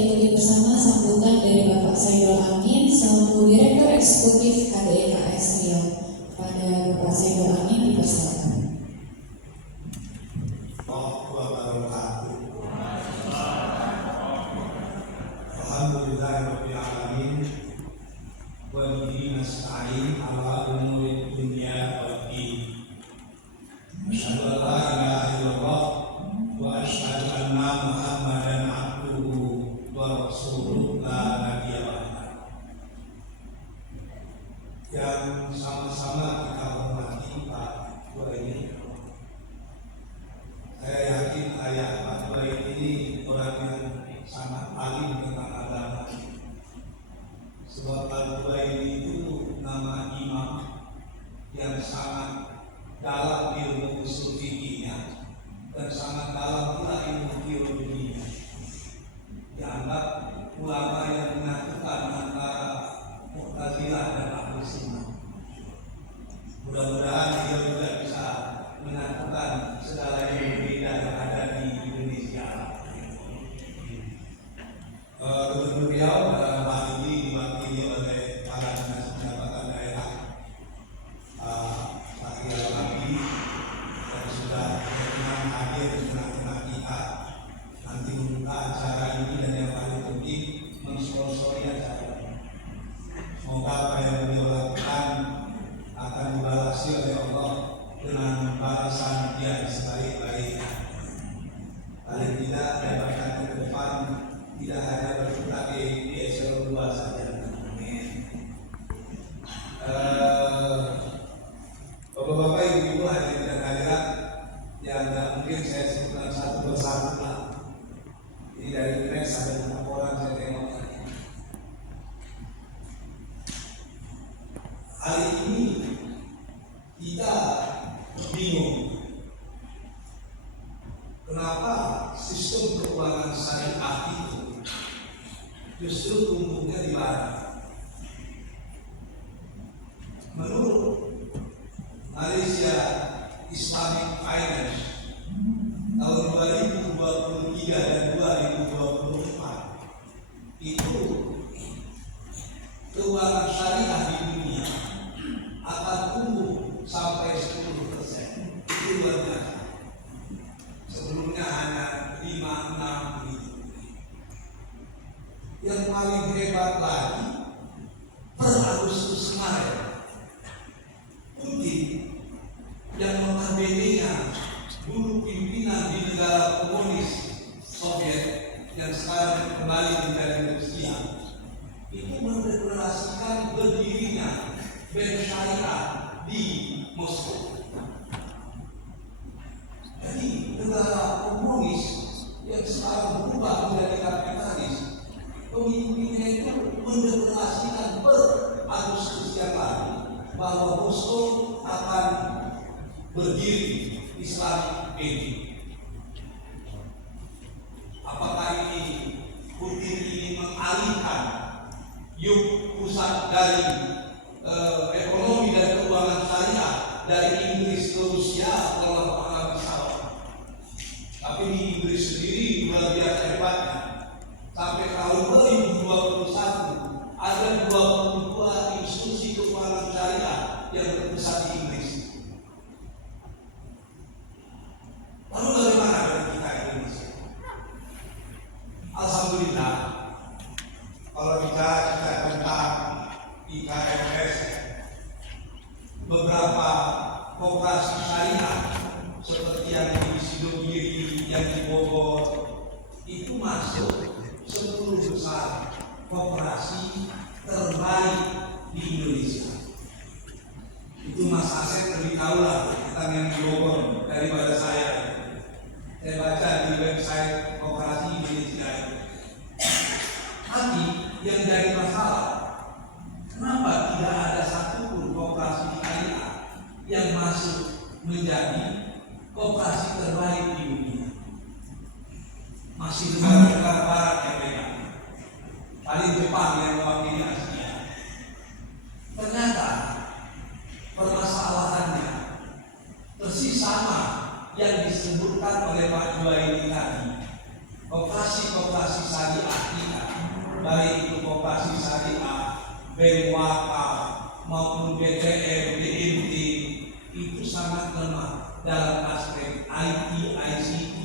ikuti bersama sambutan dari Bapak Saidul Amin selaku Direktur Eksekutif HDKS Riau. Pada Bapak Saidul Amin dipersilakan. Alhamdulillahirabbil alamin wa bihi nasta'in ala umuri dunya waddin. Asyhadu an la ilaha illallah wa asyhadu anna Muhammadan abduhu wa rasuluh la nabiyya ba'da. Yang sama-sama kita hormati Pak Tua ini. Saya yakin ayah Pak Tua ini orang yang sangat alim tentang agama. Sebab Pak Tua ini itu nama imam yang sangat dalam ilmu usul fikihnya dan sangat dalam pula ilmu teologinya. Dianggap ulama yang menyatukan antara Mu'tazilah dan Ahlus Sunnah. Mudah-mudahan dia juga bisa menyatukan segala yang berbeda yang ada di Indonesia. Gubernur Riau dalam hal ini diwakili oleh para dinas pendapatan daerah Pak Riau Lagi yang sudah berkenan hadir di tengah-tengah kita nanti membuka acara ini dan yang paling penting mensponsori acara ini. Semoga apa yang beliau lakukan akan dibalasi oleh Allah dengan balasan yang sebaik-baiknya. Paling tidak jabatan ke depan tidak hanya berkutat di eselon 2 saja. Amin. Bapak-bapak, ibu-ibu hadirin dan hadirat yang tidak mungkin saya sebutkan satu persatu lah. Ini dari press ada beberapa orang saya tengok. Hari ini kita bingung kenapa sistem keuangan syariah itu justru tumbuhnya di barat. Menurut Malaysia Islamic Finance tahun 2023 dan 2024 itu keuangan syariah di dunia akan tumbuh sampai 10%. Itu luar biasa. Sebelumnya hanya 5-6 begitu. Yang paling hebat lagi, per Agustus kemarin, Putin yang notabene-nya dulu pimpinan di negara komunis Soviet yang sekarang kembali menjadi Rusia, itu mendeklarasikan berdirinya bank syariah di Moskow. Jadi negara komunis yang sekarang berubah menjadi kapitalis, pemimpinnya itu mendeklarasikan per Agustus yang lalu bahwa Moskow akan berdiri Islamic Banking. Apakah ini Putin ingin mengalihkan yuk pusat dari ekonomi dan keuangan syariah dari Inggris ke Rusia atau tapi di Inggris sendiri luar biasa hebatnya. Sampai tahun 2021 ada 22 institusi keuangan syariah yang berpusat di Inggris. Lalu bagaimana dengan kita Indonesia? Alhamdulillah, kalau bicara tentang IKFS, beberapa koperasi syariah seperti yang di Sidogiri, yang di Bogor, itu masuk 10 besar koperasi terbaik di Indonesia. Itu Mas Asep lebih tahu lah tentang yang di Bogor daripada saya. Saya baca di website koperasi Indonesia. Tapi yang jadi masalah, kenapa tidak ada satupun koperasi syariah yang masuk menjadi koperasi terbaik di dunia? Masih negara-negara barat yang pegang. Paling Jepang yang baik itu koperasi syariah, bank wakaf maupun BTN, BNT itu sangat lemah dalam aspek IT, ICT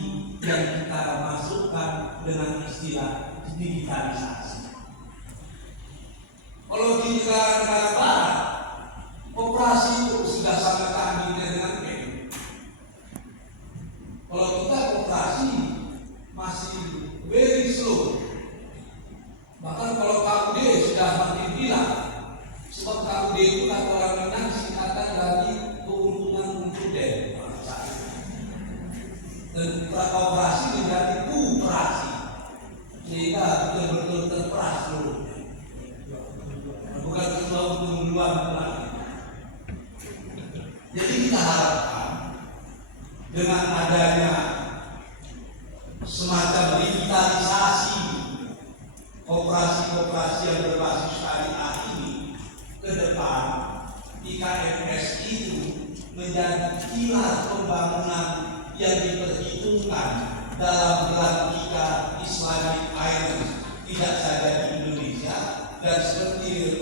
yang kita masukkan dengan istilah digitalisasi. Kalau di negara-negara barat, koperasi itu sudah sangat canggih dengan bank. Kalau kita koperasi masih very slow. Bahkan kalau KUD sudah makin hilang, sebab KUD itu kata orang Minang singkatan dari keuntungan prudent. Dan koperasi menjadi kooperasi, sehingga betul-betul terperas dulu. Bukan ketua untung luar lagi. Jadi kita harapkan dengan adanya semacam digitalisasi koperasi-koperasi yang berbasis syariah ini, ke depan IKMS itu menjadi pilar pembangunan yang diperhitungkan dalam logika Islamic Finance, tidak saja di Indonesia, dan seperti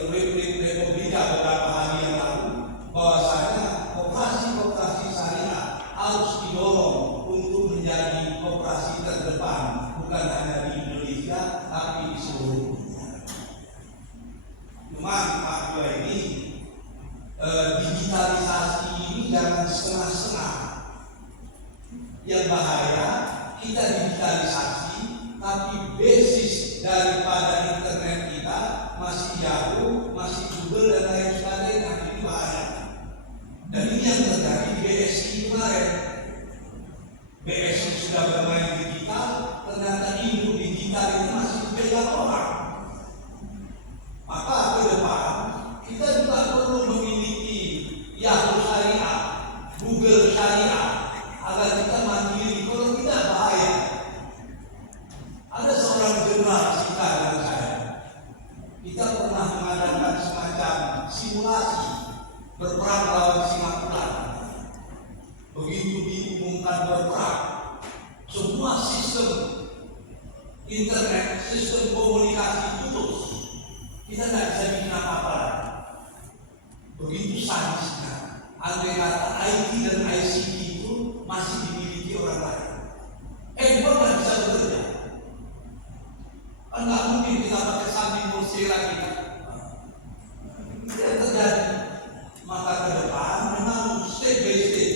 Republika beberapa hari yang lalu, bahwasanya koperasi-koperasi syariah harus didorong untuk menjadi koperasi terdepan, bukan hanya di Indonesia, tapi di seluruh dunia. Cuma Pak Dua ini, digitalisasi ini jangan setengah-setengah. Yang bahaya, kita digitalisasi, tapi basis daripada internet kita masih jauh, masih Google dan lain sebagainya. Ini bahaya. Dan ini yang terjadi di BSI kemarin. BSI sudah bermain digital, ternyata ilmu digital ini masih dipegang orang. Maka ke depan kita juga perlu memiliki Yahoo Syariah, Google Syariah, agar kita mandiri. Kalau tidak bahaya. Ada seorang jenderal cerita dengan saya. Kita pernah mengadakan semacam simulasi berperang melawan Singapura. Begitu diumumkan berperang, semua sistem internet, sistem komunikasi putus. Kita tidak bisa bikin apa-apa. Begitu sadisnya. Andai kata IT dan ICT itu masih dimiliki orang lain. Handphone tidak bisa bekerja. Kan nggak mungkin kita pakai samping kursi lagi. Tidak terjadi. Maka ke depan memang step by step.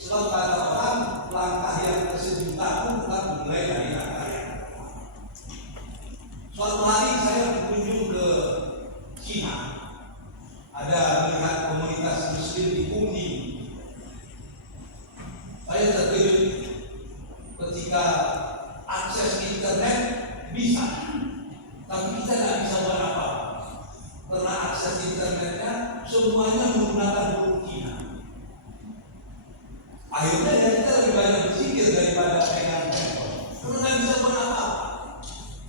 Sebab kata orang, langkah yang ke-1 pun tetap mulai dari langkah yang pertama. Suatu hari saya berkunjung ke Cina. Ada melihat komunitas Muslim di Kunming. Saya terkejut ketika akses internet bisa, tapi kita tidak bisa buat apa, karena akses internetnya semuanya menggunakan huruf Cina. Akhirnya ya kita lebih banyak berpikir daripada pegang handphone, karena tidak bisa buat apa.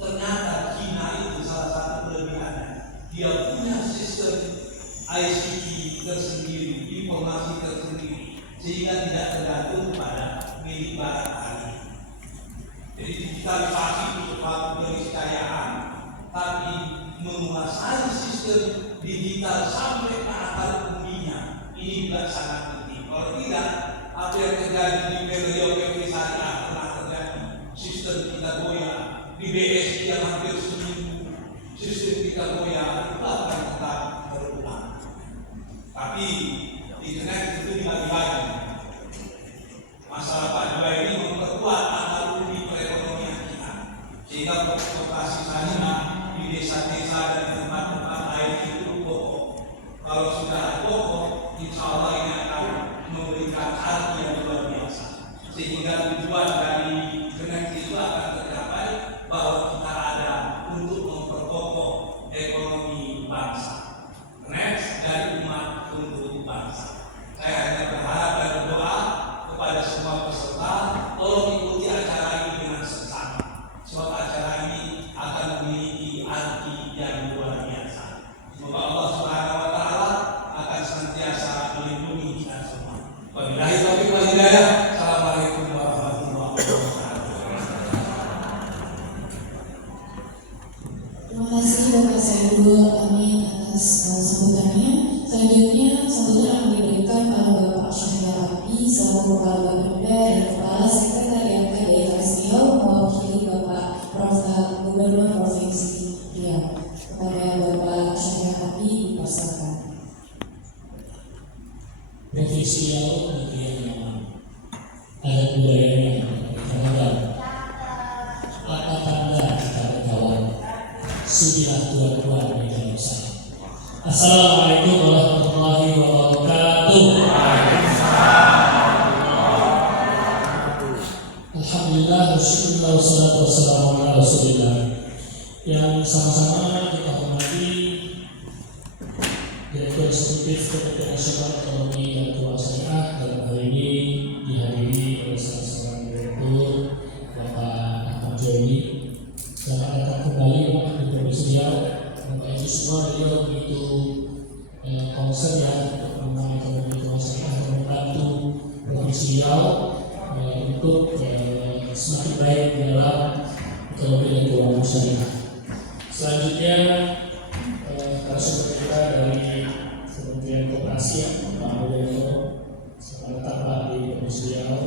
Ternyata Cina itu salah satu kelebihannya, dia punya sistem ICT tersendiri, informasi tersendiri, sehingga tidak tergantung pada milik barang hari. Jadi digitalisasi itu suatu keniscayaan, tapi menguasai sistem digital sampai ke akar umbinya ini juga sangat penting. Kalau tidak, apa yang terjadi di Beliau Syariah pernah terjadi. Sistem kita goyah, di BSI yang hampir seminggu, sistem kita goyah, itu akan tetap berulang. Tapi internet itu dibagi-bagi. Masalah Pak Dua ini memperkuat akar umbi perekonomian kita, sehingga koperasi syariah di desa-desa dan di tempat-tempat lain itu pokok. Kalau sudah pokok, insya Allah ini akan memberikan arti yang luar biasa, sehingga tujuan dari internet itu akan tercapai, bahwa kita ada untuk memperkokoh ekonomi bangsa. Next dari umat untuk bangsa. Saya hanya berharap dan berdoa kepada semua peserta, tolong ikuti acara ini dengan seksama. Sebab acara ini akan memiliki arti yang luar biasa. Semoga Allah Subhanahu wa taala akan senantiasa melindungi kita semua. Wabillahi taufiq wal hidayah. Assalamualaikum warahmatullahi wabarakatuh. Terima kasih Bapak Saiful Amin atas sambutannya. Selanjutnya sambutan akan diberikan oleh Bapak Syahrial Abdi selaku Kepala Bapenda dan Kepala Sekretariat KDIKS Riau mewakili Bapak Gubernur Provinsi Riau. Kepada Bapak Syahrial Abdi dipersilakan. Provinsi Riau negeri yang nyaman, adat budayanya beragam. Apa tanda kita berkawan? Sudilah tuan-tuan yang dalam saya. Assalamualaikum warahmatullahi wabarakatuh. Alhamdulillah, syukurlah, wassalatu wassalamu ala rasulillah. Yang sama-sama kita hormati Direktur Eksekutif PT Nasional Ekonomi dan Keuangan Syariah dalam hal ini dihadiri oleh salah seorang direktur Bapak Ahmad Joini, dan akan kembali di Provinsi Riau. Bapak Ibu semua, beliau begitu concern ya untuk pengembangan ekonomi keuangan syariah dan membantu Provinsi Riau untuk semakin baik dalam ekonomi dan keuangan syariah. Selanjutnya narasumber kita dari Kementerian Koperasi Pak Mulyono, selamat datang Pak di Provinsi Riau,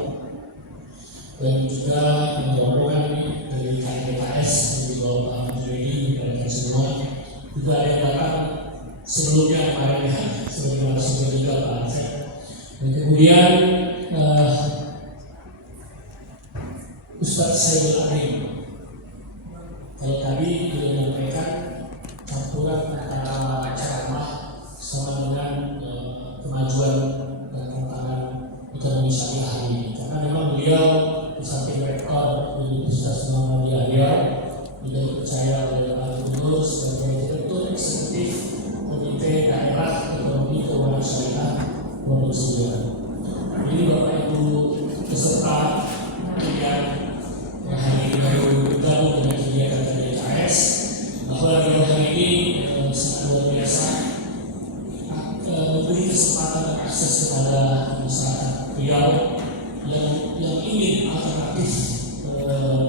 dan juga rombongan ini dari KDIKS yang dibawa Pak Menteri dan semua, juga ada yang datang sebelumnya kemarin sebagai narasumber juga Pak Ansep, dan kemudian Ustadz Saiful Amin. Kalau tadi beliau menyampaikan campuran antara ceramah sama dengan kemajuan dan tantangan ekonomi syariah hari ini, karena memang beliau di samping rektor di Universitas Muhammadiyah Riau juga dipercaya oleh Pak Gubernur sebagai Direktur Eksekutif Komite Daerah Ekonomi Keuangan Syariah Provinsi Riau. Jadi Bapak Ibu peserta yang hari ini baru bergabung dengan kegiatan KDIKS, bahwa Riau hari ini sangat luar biasa memberi kesempatan dan akses kepada masyarakat Riau yang ingin alternatif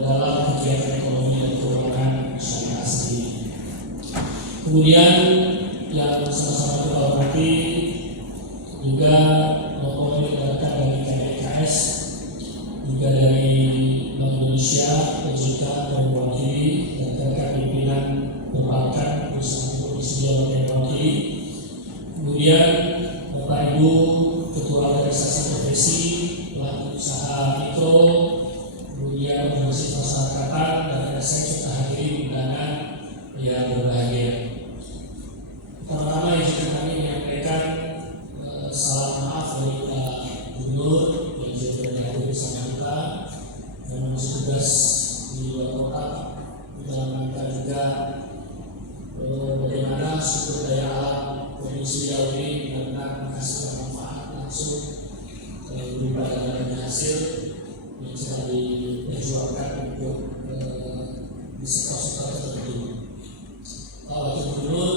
dalam kegiatan ekonomi dan keuangan syariah sendiri. Kemudian yang sama-sama kita hormati juga rombongan yang datang dari KDIKS, juga dari Bank Indonesia, OJK dan mewakili, dan terkait pimpinan perbankan bersama Provinsi Riau yang mewakili. Kemudian Bapak Ibu Ketua Organisasi Profesi, pelaku usaha mikro, kemudian organisasi masyarakatan, dan saya serta hadirin undangan yang berbahagia. Pertama-tama izinkan kami menyampaikan salam maaf dari Pak Gubernur yang juga hadir bersama kita dan masih tugas di luar kota, dalam rangka juga bagaimana sumber daya alam Provinsi Riau ini benar-benar menghasilkan manfaat langsung berupa dana hasil yang sedang diperjuangkan untuk di sektor-sektor tertentu. Pak Wakil Gubernur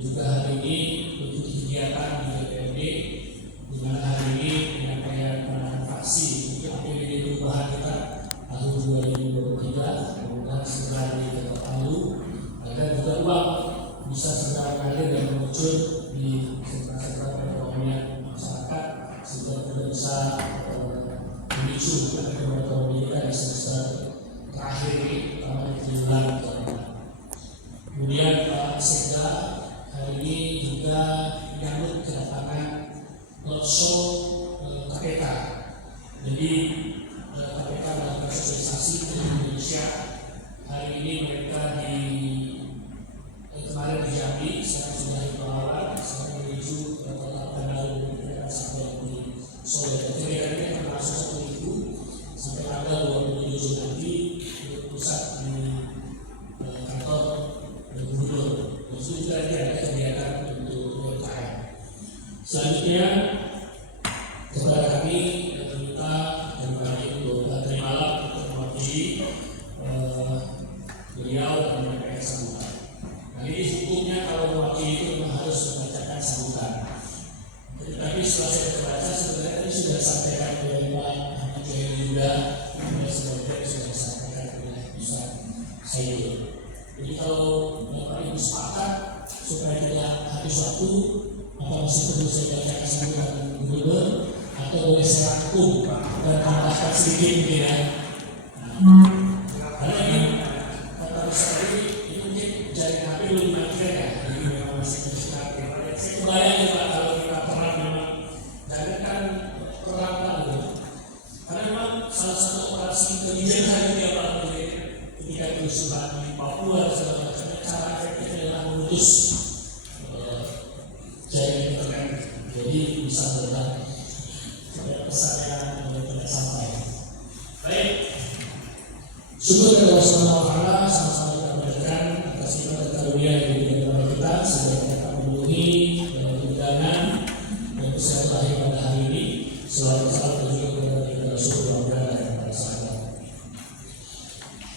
juga hari ini mengikuti kegiatan di DPRD, di mana hari ini penyampaian pandangan fraksi untuk APBD perubahan kita tahun 2023, mudah-mudahan segera diketok palu agar juga uang bisa segera mengalir dan muncul di sektor-sektor perekonomian masyarakat, sehingga kita bisa memicu ekonomi kita di semester terakhir ini, terutama di triwulan kelima. Kemudian Pak Sekda hari ini juga menyambut kedatangan roadshow KPK. Jadi KPK melakukan sosialisasi ke Indonesia. Hari ini mereka kemarin di Jambi, sekarang sudah di Palawan, sekarang menuju ke kota Pekanbaru, mereka sampai di Solo. Jadi hari ini akan langsung 1 minggu sampai tanggal 27 Juli nanti pusat di kantor Gubernur. Terus juga ada kegiatan untuk UMKM. Selanjutnya kepada kami meminta dan kami untuk tadi malam untuk mewakili beliau dan menyampaikan sambutan. Nah, ini hukumnya kalau mewakili itu memang harus membacakan sambutan. Tapi setelah saya membaca, sebenarnya ini sudah disampaikan oleh Pak Ahmad Joini juga, sebenarnya sudah disampaikan oleh Ustaz Saiful. Jadi kalau Bapak Ibu sepakat supaya tidak habis waktu, apa masih perlu saya bacakan sambutan gubernur atau boleh saya rangkum dan tambahkan sedikit mungkin ya. Karena ini kata besar ini mungkin jaring HP belum dimatikan ya, jadi memang masih beristirahat. Saya kebayang ya Pak, kalau kita perang memang jangankan perang lalu, karena memang salah satu operasi intelijen hari ini ya Pak, ketika kerusuhan di Papua dan segala macamnya, cara efektifnya adalah memutus jaringan internet, jadi bisa benar pesannya tidak sampai. Baik, syukur kepada Allah Subhanahu wa Ta'ala, sama-sama kita panjatkan atas nikmat dan karunia yang diberikan kepada kita sehingga kita memenuhi undangan dan kesehatan lahir pada hari ini. Selalu salam dan juga kepada syukur dan para sahabat.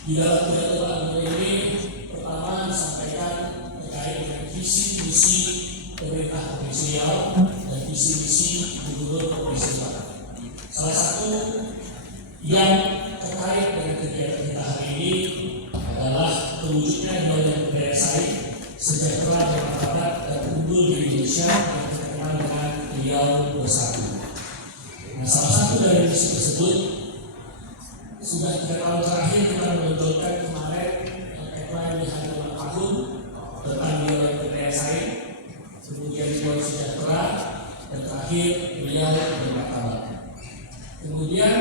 Di dalam pidato Pak Gubernur ini pertama disampaikan terkait dengan visi misi pemerintah Provinsi Riau dan visi misi Gubernur Provinsi Riau. Salah satu yang terkait dengan kegiatan kita hari ini adalah terwujudnya wilayah budaya saing, sejahtera, bermartabat dan unggul di Indonesia yang kita kenal dengan Riau Bersatu. Nah, salah satu dari misi tersebut sudah 3 tahun terakhir kita menonjolkan kemarin tagline di hari ulang tahun tentang wilayah budaya saing, kemudian Riau sejahtera, dan terakhir Riau bermartabat. Kemudian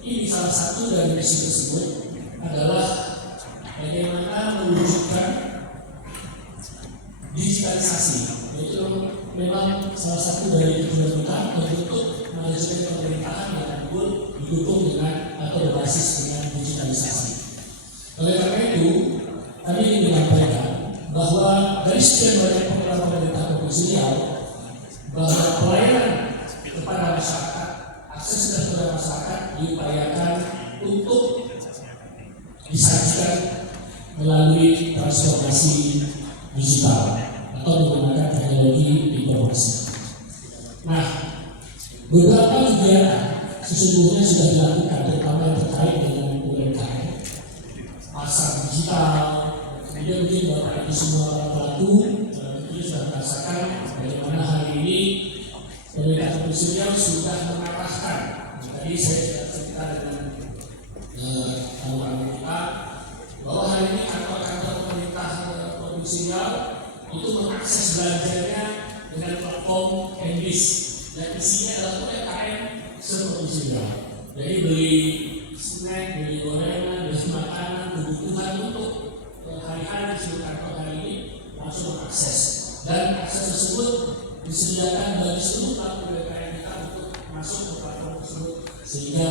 ini salah satu dari misi tersebut adalah bagaimana mewujudkan digitalisasi, yaitu memang salah satu dari tujuan kita untuk mewujudkan pemerintahan yang unggul didukung dengan atau berbasis dengan digitalisasi. Oleh karena itu, kami ingin menyampaikan bahwa dari sekian banyak program pemerintah Provinsi Riau, bahwa pelayanan kepada masyarakat, akses kepada masyarakat diupayakan untuk disajikan melalui transformasi digital atau menggunakan teknologi informasi. Nah, beberapa kegiatan sesungguhnya sudah dilakukan, terutama yang terkait dengan UMKM, pasar digital. Kemudian mungkin Bapak Ibu semua pelaku itu sudah merasakan bagaimana hari ini pemerintah Provinsi Riau sudah mengarahkan. Tadi saya sudah cerita dengan kawan-kawan kita bahwa hari ini kantor-kantor pemerintah Provinsi Riau itu mengakses belanjanya dengan platform MBIS dan isinya adalah UMKM se-Provinsi Riau. Jadi beli snack, beli gorengan, beli makanan, kebutuhan untuk hari-hari di seluruh kantor hari ini langsung mengakses, dan akses tersebut disediakan bagi seluruh pelaku UMKM kita untuk masuk ke platform tersebut, sehingga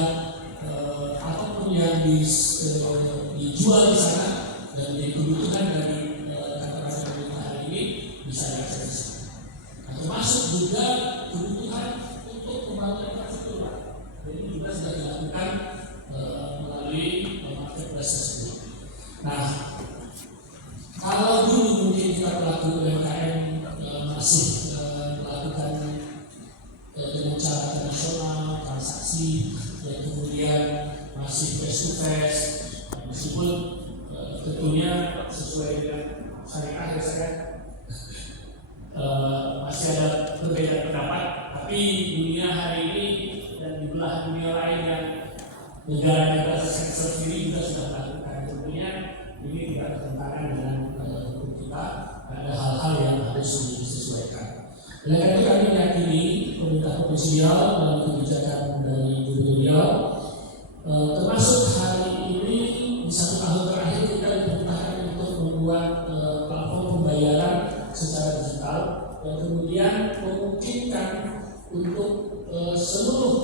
apapun yang dijual di sana dan menjadi kebutuhan dari kantor-kantor pemerintah hari ini bisa diakses. Nah, termasuk juga kebutuhan untuk pembangunan infrastruktur. Jadi juga sudah dilakukan melalui marketplace tersebut. Nah, kalau dulu mungkin kita pelaku UMKM masih melakukan dengan cara tradisional, transaksi, dan kemudian masih face to face, meskipun tentunya sesuai dengan syariah ya saya masih ada perbedaan pendapat, tapi dunia hari ini dan di belahan dunia lain yang negara-negara sektor sendiri juga sudah melakukan. Tentunya ini tidak bertentangan dengan hukum kita, ada hal-hal yang harus disesuaikan. Oleh karena itu kami meyakini pemerintah Provinsi Riau melalui kebijakan dari Gubernur Riau, termasuk hari ini di 1 tahun terakhir kita diperintahkan untuk membuat platform pembayaran secara digital dan kemudian memungkinkan untuk seluruh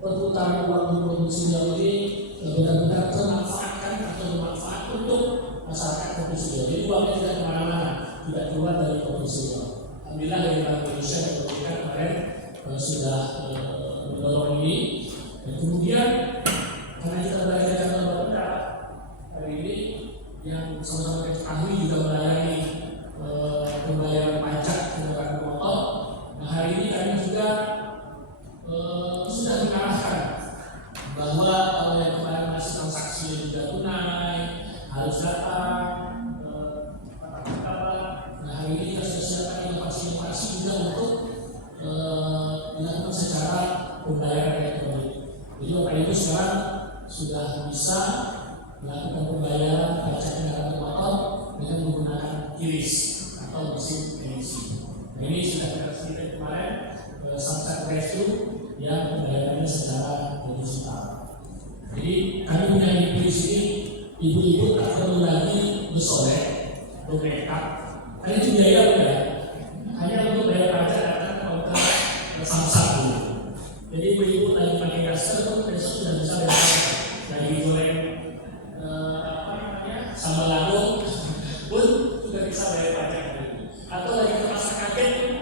perputaran uang di Provinsi Riau ini benar-benar termanfaatkan atau bermanfaat untuk masyarakat Provinsi Riau. Jadi uangnya tidak kemana-mana, tidak keluar dari Provinsi Riau. Alhamdulillah dari Bank Indonesia yang memberikan kemarin sudah mendorong ini, dan kemudian karena kita berada di kantor Bapeda hari ini yang sama-sama kita ketahui juga melayani pembayaran pajak kendaraan motor. Nah, hari ini kami juga sudah mengarahkan bahwa kalau yang kemarin masih transaksi juga tunai harus datang Nah, hari ini kita sudah siapkan inovasi-inovasi juga untuk dilakukan secara pembayaran elektronik. Jadi Bapak Ibu sekarang sudah bisa melakukan pembayaran pajak kendaraan motor dengan menggunakan QRIS atau mesin emisi. Ini sudah kita sampaikan kemarin Samsat Rescue yang pembayarannya secara digital. Jadi kami punya di sini ibu-ibu tak perlu lagi bersolek, bermakeup. Hanya itu biaya ya, hanya untuk bayar pajak datang ke kaunter Samsat dulu. Jadi ibu-ibu lagi pakai daster pun besok sudah bisa bayar pajak. Lagi goreng sambal lado pun sudah bisa bayar pajak hari ini. Atau lagi ke pasar kaget pun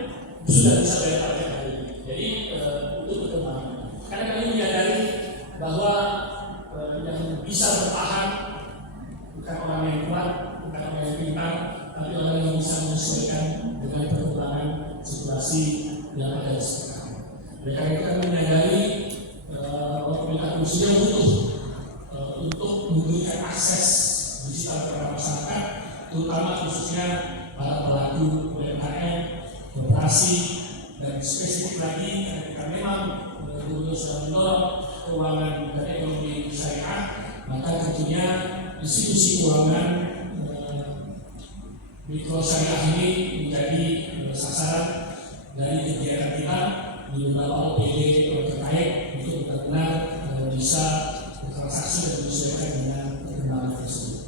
sudah bisa bayar pajak hari ini. Jadi itu berkembang. Karena kami menyadari bahwa yang bisa bertahan bukan orang yang kuat, bukan orang yang pintar, tapi orang yang bisa menyesuaikan dengan perkembangan situasi yang ada di sekitar. Oleh karena itu kami menyadari bahwa pemerintah khususnya butuh untuk memberikan akses digital kepada masyarakat, terutama khususnya para pelaku UMKM, koperasi, dan spesifik lagi ketika memang gubernur sudah mendorong keuangan dan ekonomi syariah, maka tentunya institusi keuangan mikro syariah ini menjadi sasaran dari kegiatan kita di beberapa OPD terkait untuk benar-benar bisa bertransaksi dan menyesuaikan dengan perkembangan tersebut.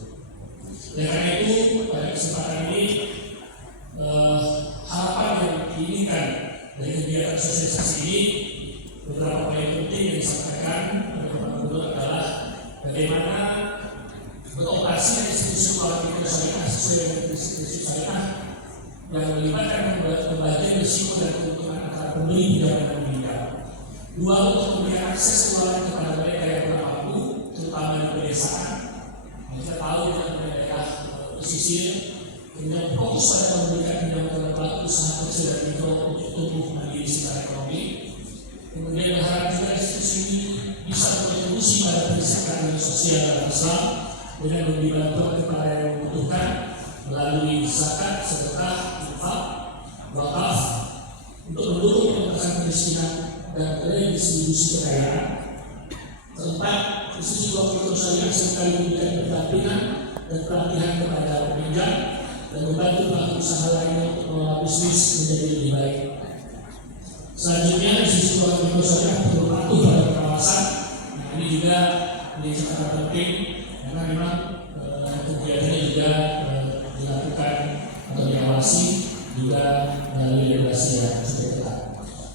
Oleh karena itu, pada kesempatan ini harapan yang diinginkan dari kegiatan sosialisasi ini, beberapa poin penting yang disampaikan oleh Bapak Gubernur adalah bagaimana beroperasi institusi keuangan mikro syariah sesuai dengan prinsip syariah yang melibatkan pembagian risiko dan keuntungan antara pembeli pinjaman dan peminjam. Dua, untuk memberikan akses keuangan kepada mereka yang bermampu, terutama di pedesaan. Kita tahu dengan daerah pesisir, kemudian fokus pada memberikan pinjaman kepada pelaku usaha kecil dan mikro untuk tumbuh mandiri secara ekonomi. Kemudian berharap juga institusi ini bisa berkontribusi pada prinsip keadilan sosial dalam Islam dengan memberi bantuan kepada yang membutuhkan melalui zakat, sedekah, infak, wakaf untuk mendukung pengentasan kemiskinan dan redistribusi kekayaan. Keempat, institusi keuangan mikro syariah sekali memberikan pendampingan dan pelatihan kepada peminjam dan membantu pelaku usaha lainnya untuk mengelola bisnis menjadi lebih baik. Selanjutnya, institusi keuangan mikro syariah perlu patuh pada pengawasan. Nah, ini juga menjadi catatan penting karena memang kegiatannya juga dilakukan atau diawasi juga melalui regulasi yang sudah ketat.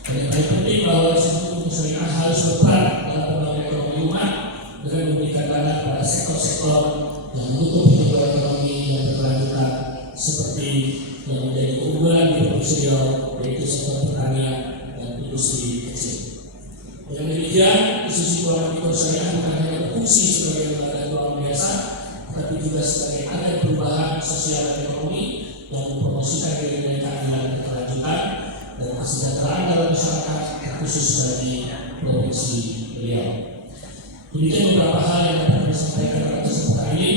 Yang paling penting bahwa institusi keuangan syariah harus berperan dalam pembangunan ekonomi umat dengan memberikan dana pada sektor-sektor yang mendukung pertumbuhan ekonomi yang berkelanjutan seperti yang menjadi keunggulan di Provinsi Riau, yaitu sektor pertanian dan industri kecil. Dengan demikian, institusi keuangan mikro syariah bukan hanya berfungsi sebagai lembaga keuangan biasa, tetapi juga sebagai agen perubahan sosial dan ekonomi yang mempromosikan nilai-nilai keadilan dan kelanjutan dan kesejahteraan dalam masyarakat, khusus bagi Provinsi Riau. Demikian beberapa hal yang dapat kami sampaikan pada kesempatan ini.